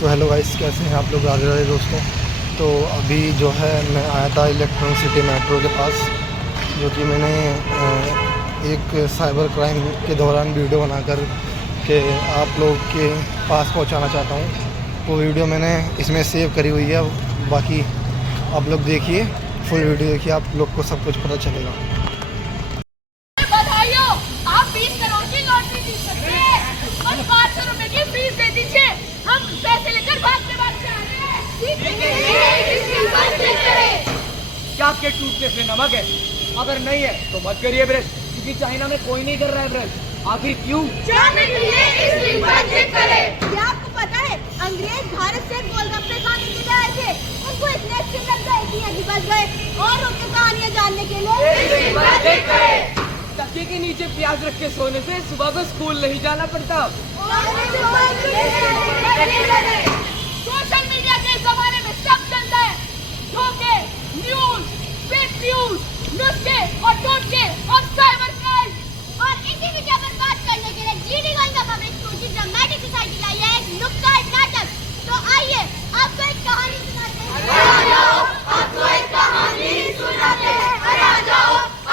तो hello guys, कैसे हैं आप लोग? राधे राधे दोस्तों। तो अभी जो है मैं आया था इलेक्ट्रॉनिक सिटी मेट्रो के पास, जो कि मैंने एक साइबर क्राइम के दौरान वीडियो बनाकर के आप लोग के पास पहुंचाना चाहता हूं। वो वीडियो मैंने इसमें सेव करी हुई है। बाकी आप लोग देखिए, फुल वीडियो देखिए, आप लोग को सब कुछ पता चलेगा। आप 20 करोड़ की लॉटरी जीत सकते हैं और 500 रुपए की फीस दे दीजिए। हम पैसे लेकर भागते भागते आ रहे हैं। क्या आपके टूथपेस्ट में नमक है? अगर नहीं है तो मत करिए ब्रश, क्योंकि चाइना में कोई नहीं कर रहा है ब्रश। आखिर क्यों? क्या आपको पता है अंग्रेज भारत से गोलगप्पे खाने के लिए आए थे, उनको इतने अच्छे लग गए कि यहीं बस गए और उनकी कहानियाँ जानने के लिए तकिए के नीचे प्याज रख के सोने से सुबह को स्कूल नहीं जाना पड़ता। सोशल मीडिया के जमाने में सब चलता है, धोखे, न्यूज, फेक न्यूज, नुस्खे और टोटके और साइबर क्राइम। और इसी विषय पर बात करने के लिए जीडी गोइंग पब्लिक स्कूल की ड्रामेटिक सोसाइटी लाई है एक नुक्कड़ नाटक। तो आइए आपको एक कहानी सुनाते हैं। आपको एक कहानी सुनाते हैं।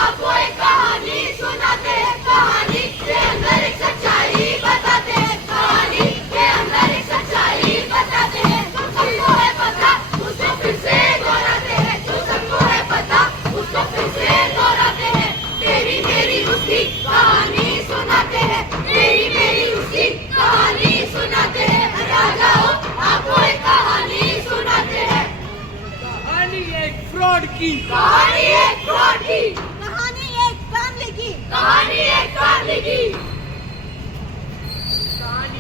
आपको एक कहानी सुनाते हैं। कहानी के अंदर एक सच्चाई बताते हैं। कहानी के अंदर एक सच्चाई बताते हैं। जो सबको है पता उसको फिर से दोहराते हैं। जो सबको है पता उसको फिर से दोहराते हैं। तेरी मेरी उसकी कहानी सुनाते हैं। तेरी मेरी उसकी कहानी सुनाते हैं। आ जाओ आपको एक कहानी सुनाते हैं। कहानी एक फ्रॉड की, कहानी एक फ्रॉड की, कहानी एक फैमिली की, कहानी एक फैमिली की,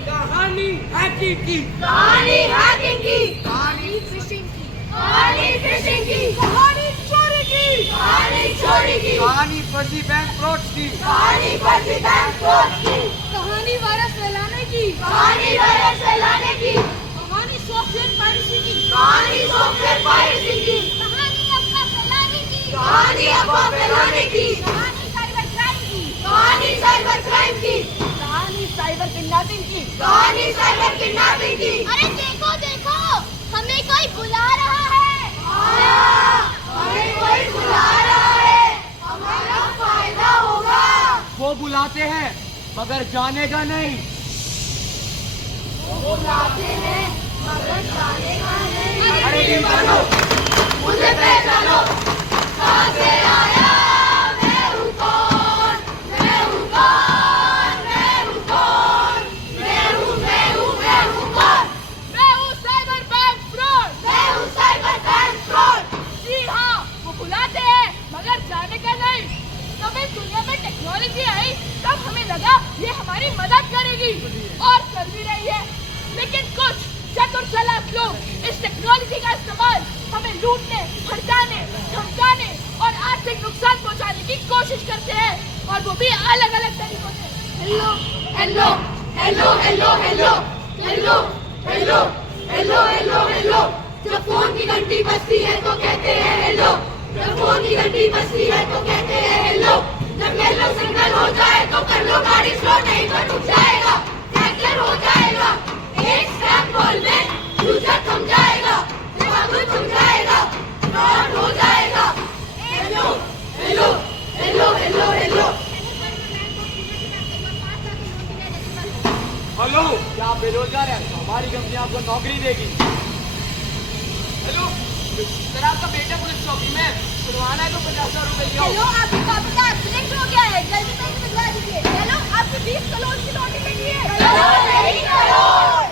कहानी हैकिंग की, कहानी हैकिंग की, कहानी फिशिंग की, कहानी फिशिंग की, कहानी चोरी की, कहानी चोरी की, कहानी फर्जी बैंक फ्रॉड्स की, कहानी फर्जी बैंक फ्रॉड की, कहानी वायरस फैलाने की, कहानी वायरस फैलाने की, कहानी सॉफ्टवेयर पायरेसी की, कहानी सॉफ्टवेयर पायरेसी की, कहानी अफवाह फैलाने की, कहानी अफवाह फैलाने की, कहानी साइबर क्राइम की, कहानी साइबर क्राइम की, कहानी साइबर किडनैपिंग की, कहानी साइबर किडनैपिंग की। अरे देखो देखो, हमें कोई बुला रहा है। हमें कोई बुला रहा है, हमारा फायदा होगा। वो बुलाते हैं मगर जानेगा नहीं। वो बुलाते हैं मगर जानेगा नहीं। अरे दीवानो, मुझे पहचानो, कहाँ से आया, मैं हूँ कौन, मैं हूँ कौन, मैं हूँ कौन, मैं हूँ कौन। मैं हूँ साइबर बैंक फ्रॉड, मैं हूँ साइबर बैंक फ्रॉड। जी हाँ, वो बुलाते हैं मगर जाने का नहीं। जब इस दुनिया में टेक्नोलॉजी आई तब हमें लगा ये हमारी मदद करेगी और कर भी रही है, लेकिन कुछ चतुर चालाक लोग इस टेक्नोलॉजी का इस्तेमाल हमें लूटने, भड़काने, धमकाने और आर्थिक नुकसान पहुंचाने की कोशिश करते हैं, और वो भी अलग अलग तरीकों से। Hello hello hello hello hello hello hello hello hello hello. जब फोन की घंटी बजती है तो कहते हैं हेलो। जब फोन की घंटी बजती है तो कहते हैं हेलो। जब येलो सिग्नल हो जाए तो कर लो गाड़ी स्लो, नहीं तो रुक जाएगा, फ्रैक्चर हो जाएगा। एक स्क्रैप बॉल में फ्यूचर थम जाएगा, दिमाग थम जाएगा, फ्रॉड हो जाएगा। Hello hello hello hello hello. Hello, क्या आप बेरोजगार हैं? हमारी कंपनी आपको नौकरी देगी। हेलो सर, आपका बेटा पुलिस चौकी में छुड़वाना है तो 50,000 रुपए लियो। हेलो, आपकी कॉपी का एक्सीडेंट हो गया है, जल्दी से भिजवा दीजिए। हेलो, आपको 20 करोड़ की लॉटरी मिली है। हेलो, नहीं करोड़।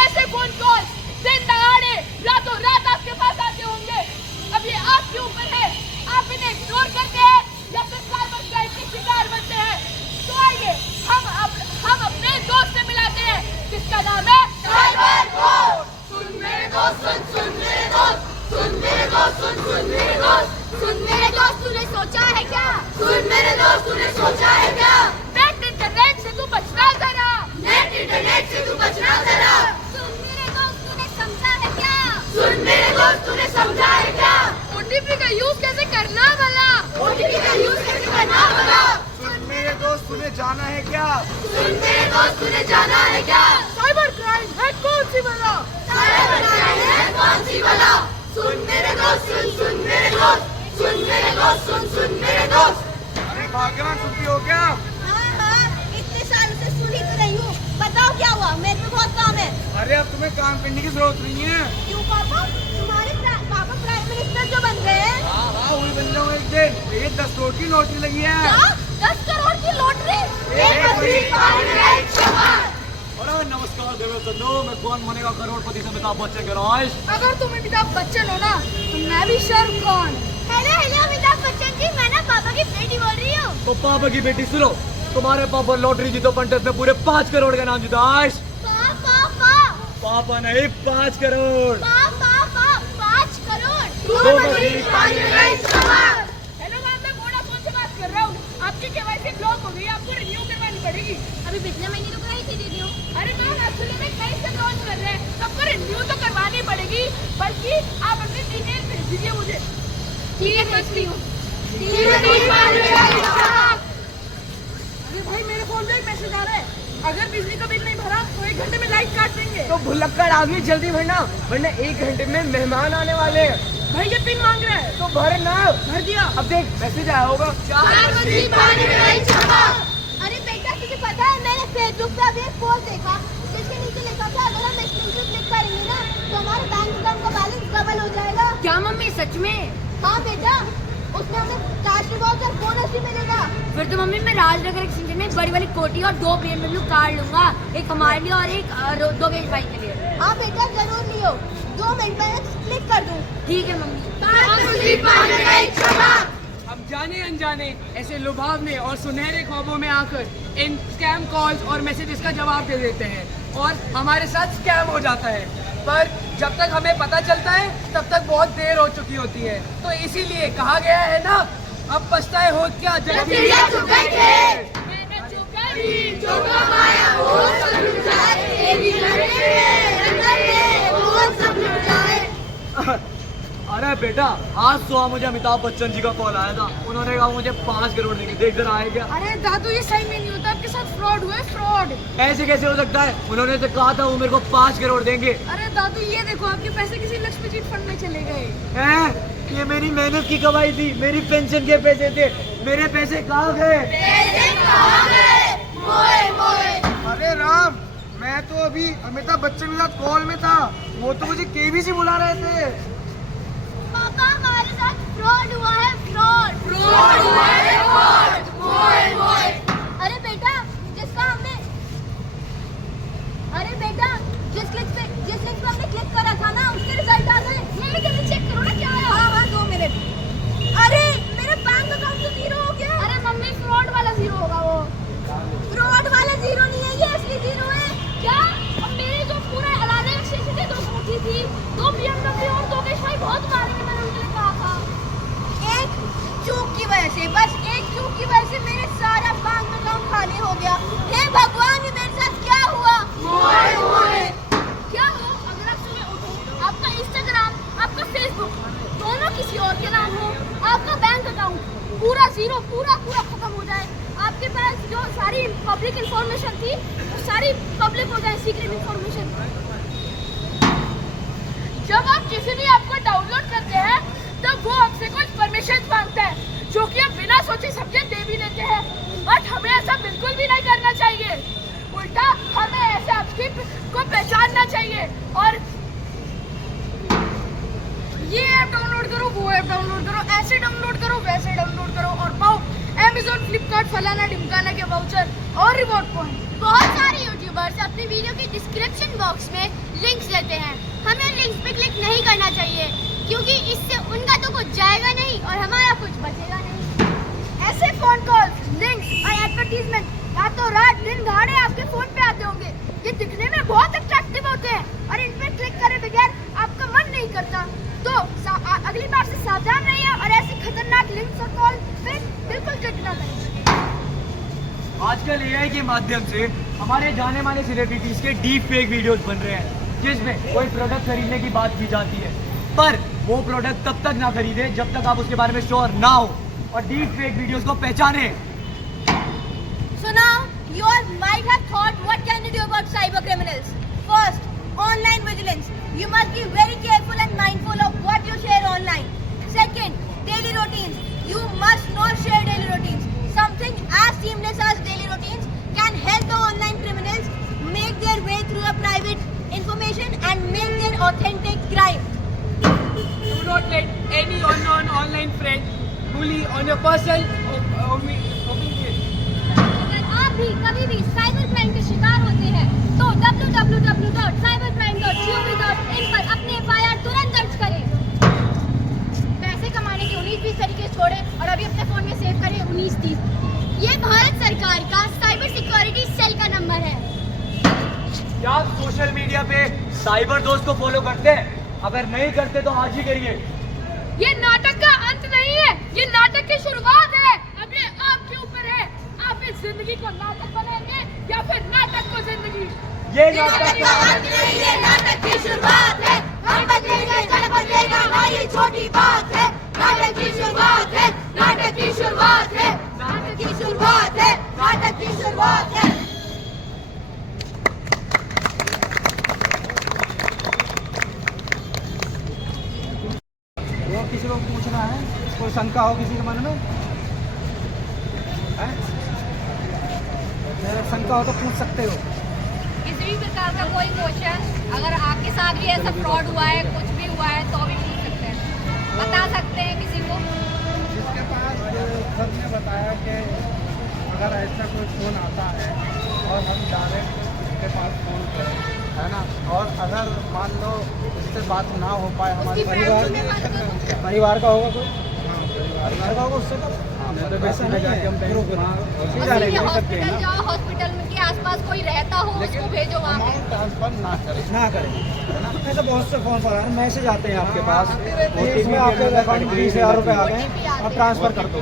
ऐसे फोन कॉल दिन दहाड़े रातों रात आपके पास आते होंगे। अब ये आपके ऊपर है, आप इन्हें इग्नोर करते हैं या फिर साइबर क्राइम के शिकार बनते हैं। तो आइए हम अपने दोस्त से मिलाते हैं, जिसका नाम है साइबर क्राइम। सुन मेरे दोस्त, सुन मेरे दोस्त, सुन मेरे दोस्त, सुन मेरे दोस्त, सुन मेरे दोस्त, तूने सोचा है क्या? सुन मेरे दोस्त, तूने सोचा है क्या? नेट इंटरनेट से तू बचना जरा, नेट इंटरनेट से तू बचना जरा। सुन मेरे दोस्त, तूने समझा है क्या? सुन मेरे दोस्त, तूने समझा है क्या? ओटीपी का यूज कैसे करना भला? ओटीपी का यूज कैसे करना भला? सुन मेरे दोस्त, तूने जाना है क्या? सुन मेरे दोस्त तूने जाना है क्या? साइबर क्राइम है कौन सी बला? साइबर क्राइम है कौन सी बला? सुन मेरे दोस्त सुन मेरे दोस्त सुन मेरे दोस्त सुन मेरे दोस्त। अरे भाग्यवान सुनती हो क्या? हाँ, इतने साल से सुनी तो नहीं हूँ। बताओ क्या हुआ? मेरे पे बहुत काम है। अरे अब तुम्हें काम करने की जरूरत नहीं है। क्यों पापा? तुम्हारे पापा प्राइम मिनिस्टर जो बन गए हैं। हाँ वही बन जाऊँ एक दिन। ये 10 करोड़ की लॉटरी लगी है। क्या? 10 करोड़ की लॉटरी? एक मछली पानी में एक शहर। अरे नमस्कार देवेश बंधु, मैं कौन बनेगा करोड़पति से अमिताभ बच्चन के राज। अगर तुम अमिताभ बच्चन हो ना तो मैं भी शाहरुख खान। हेलो हेलो अमिताभ बच्चन जी, मैं ना पापा की बेटी बोल रही हूँ। तो पापा की बेटी सुनो, तुम्हारे पापा लॉटरी जीतो कंटेस्ट में पूरे 5 करोड़ का नाम जीता। आज पापा नहीं 5 करोड़। 5 करोड़। दो मछली पानी में एक शहर। हेलो मैम, मैं वोडाफोन से बात कर रहा हूँ। आपकी केवाईसी ब्लॉक हो गई, आपको रिन्यू करवानी पड़ेगी। अभी पिछले महीने तो कराई थी दीदी। अरे मैम एक्चुअली में कहीं से लॉन्च कर रहे हैं, तो आपको रिन्यू तो करवानी पड़ेगी, बल्कि आप अपनी डिटेल भेज दीजिए मुझे। ठीक है, भेजती हूँ। अरे भाई मेरे फोन में एक मैसेज आ रहा है, अगर बिजली का बिल नहीं भरा तो 1 घंटे में लाइट काट देंगे। तो भुलक्कड़ आदमी जल्दी भरना, वरना 1 घंटे में मेहमान आने वाले हैं। भाई ये पिन मांग रहा है। तो भर ना। भर दिया। अब देख मैसेज आया होगा। चार मछली पानी में एक शहर। अरे बेटा तुझे पता है, मैंने फेसबुक पे अभी एक पोस्ट देखा जिसके नीचे लिखा था अगर हम इस लिंक पे क्लिक करेंगे ना तो हमारे बैंक अकाउंट का बैलेंस डबल हो जाएगा। क्या मम्मी सच में? हाँ बेटा, उसमें हमें कैश रिवॉर्ड और बोनस भी मिलेगा। फिर तो मम्मी मैं राजनगर एक्सचेंज में एक बड़ी वाली कोटी और 2 BMW कार लूंगा, एक हमारे लिए और एक 2 बेच भाई के लिए। हाँ बेटा जरूर लियो, 2 मिनट में क्लिक कर दूँ। ठीक है मम्मी। चार मछली पानी में एक शहर। हम जाने अनजाने ऐसे लुभावने और सुनहरे ख्वाबों में आकर इन स्कैम कॉल्स और मैसेजेस का जवाब दे देते हैं और हमारे साथ स्कैम हो जाता है। पर जब तक हमें पता चलता है तब तक बहुत देर हो चुकी होती है। तो इसीलिए कहा गया है ना, अब पछताए हो क्या जब चिड़िया चुग गई थे। मैंने चुका ही जो कमाया वो सब लुट जाए। ये भी लड़के वो सब लुट जाए। अरे बेटा, आज सुबह मुझे अमिताभ बच्चन जी का कॉल आया था। उन्होंने कहा मुझे 5 करोड़ देंगे, देख जरा आए क्या। अरे दादू ये सही में नहीं होता, आपके साथ फ्रॉड हुआ है, फ्रॉड। ऐसे कैसे हो सकता है? उन्होंने तो कहा था वो मेरे को 5 करोड़ देंगे। अरे दादू ये देखो, आपके पैसे किसी लक्ष्मी चिट फंड में चले गए। हैं? ये मेरी मेहनत की कमाई थी, मेरी पेंशन के पैसे थे। मेरे पैसे कहाँ गए? पैसे कहाँ गए? मोए मोए। अरे राम, मैं तो अभी अमिताभ बच्चन के साथ कॉल में था। वो तो मुझे केबीसी बुला रहे थे। पापा हमारे साथ फ्रॉड हुआ है, फ्रॉड। फ्रॉड हुआ है, फ्रॉड। मोए मोए। अरे बेटा जिसका हमने जिस लिंक पे हमने क्लिक करा था ना उसके रिजल्ट आ गए। मेरे जल्दी चेक करो ना क्या आया। हाँ 2 मिनट। अरे मेरे बैंक अकाउंट से 0 हो गया। अरे मम्मी फ्रॉड वाला 0 होगा वो। फ्रॉड वाला 0 नहीं है, ये असली 0 है। क्या? अब मेरे जो पूरा अलार्म स्टेशन से 2 स्कूटी थी, 2 BMW और 2 केश भाई बहुत मारेंगे, मैंने उनके लिए कहा था। एक चूक की वजह से, बस एक चूक की वजह से मेरे सारा बैंक अकाउंट खाली हो गया। हे भगवान, ये मेरे साथ क्या हुआ? मोए मोए। क्या हो अगर आप सुबह उठो, आपका इंस्टाग्राम, आपका फेसबुक दोनों किसी और के नाम हो, आपका बैंक अकाउंट पूरा 0, पूरा खत्म हो जाए, आपके पास जो सारी पब्लिक इंफॉर्मेशन थी वो सारी पब्लिक हो जाए, सीक्रेट इंफॉर्मेशन। जब आप किसी भी ऐप को डाउनलोड करते हैं तब वो आपसे कुछ परमिशन मांगता है, जो कि आप बिना सोचे समझे दे भी देते हैं। बट हमें ऐसा बिल्कुल भी नहीं करना चाहिए। उल्टा हमें ऐसे ऐप को पहचानना चाहिए और ये ऐप डाउनलोड करो, वो ऐप डाउनलोड करो, ऐसे डाउनलोड करो, वैसे डाउनलोड करो और पाओ Amazon, फ्लिपकार्ट, फलाना ढिमकाना के वाउचर और रिवॉर्ड पॉइंट। बहुत सारे यूट्यूबर्स अपनी वीडियो के डिस्क्रिप्शन बॉक्स में लिंक्स देते हैं। हमें उन लिंक्स पे क्लिक नहीं करना चाहिए, क्योंकि इससे उनका तो कुछ जाएगा नहीं और हमारा कुछ बचेगा नहीं। ऐसे फोन कॉल्स, लिंक्स और एडवर्टीजमेंट रातों रात दिन दहाड़े आपके फोन पे आते होंगे। ये दिखने में बहुत अट्रैक्टिव होते हैं और इन पे क्लिक करे बगैर आपका मन नहीं करता। तो अगली बार से सावधान रहिए और ऐसी खतरनाक लिंक्स और कॉल पे बिल्कुल क्लिक ना करें। आजकल AI के माध्यम से हमारे जाने माने सेलिब्रिटीज के डीप फेक वीडियोस बन रहे हैं, जिसमें कोई प्रोडक्ट खरीदने की बात की जाती है, पर वो प्रोडक्ट तब तक ना खरीदे जब तक आप उसके बारे में श्योर ना हो और डीप फेक वीडियोस को पहचाने। सुनो You must be very careful and mindful of what you share online. Second, daily routines. You must not share daily routines. Something as seamless as daily routines can help the online criminals make their way through a private information and make their authentic crime. Do not let any unknown online friend bully on your personal opinion. अगर आप भी कभी भी cyber crime के शिकार होते हैं तो www.cybercrime.gov.in पर अपनी FIR तुरंत दर्ज करें। पैसे कमाने के 19-20 तरीके छोड़ें और अभी अपने फोन में सेव करें 1930। ये भारत सरकार का साइबर सिक्योरिटी सेल का नंबर है। क्या आप सोशल मीडिया पे साइबर दोस्त को फॉलो करते हैं? अगर नहीं करते तो आज ही करिए। ये नाटक का अंत नहीं है, ये नाटक की शुरुआत है। अब ये आपके ऊपर है, आप इस जिंदगी को नाटक बनाएंगे या फिर नाटक को जिंदगी। ये नाटक का अंत नहीं, ये नाटक की शुरुआत है। हम बदलेंगे, जग बदलेगा, हमारी छोटी बात है। नाटक की शुरुआत है, नाटक की शुरुआत है, नाटक की शुरुआत है, नाटक की शुरुआत है। वो किसी को पूछना है, कोई शंका हो किसी के मन में है? शंका हो तो पूछ सकते हो। किसी भी प्रकार का कोई क्वेश्चन अगर आपके साथ भी ऐसा फ्रॉड हुआ है, कुछ भी हुआ है तो भी पूछ सकते हैं, बता सकते हैं किसी को। जिसके पास सर ने बताया कि अगर ऐसा कोई फ़ोन आता है और हम डायरेक्ट उसके पास फ़ोन करें, है ना, और अगर मान लो उससे बात ना हो पाए हमारे परिवार का होगा कोई, परिवार का होगा उससे तो वैसे नहीं है। हॉस्पिटल जाओ, हॉस्पिटल के आसपास कोई रहता हो उसको भेजो वहाँ पे। अमाउंट ट्रांसफर ना करें। ऐसे बहुत से फोन पर आ रहे हैं, मैसेज आते हैं आपके पास, इसमें आपके अकाउंट में 20,000 रुपये आ गए हैं, आप ट्रांसफर कर दो।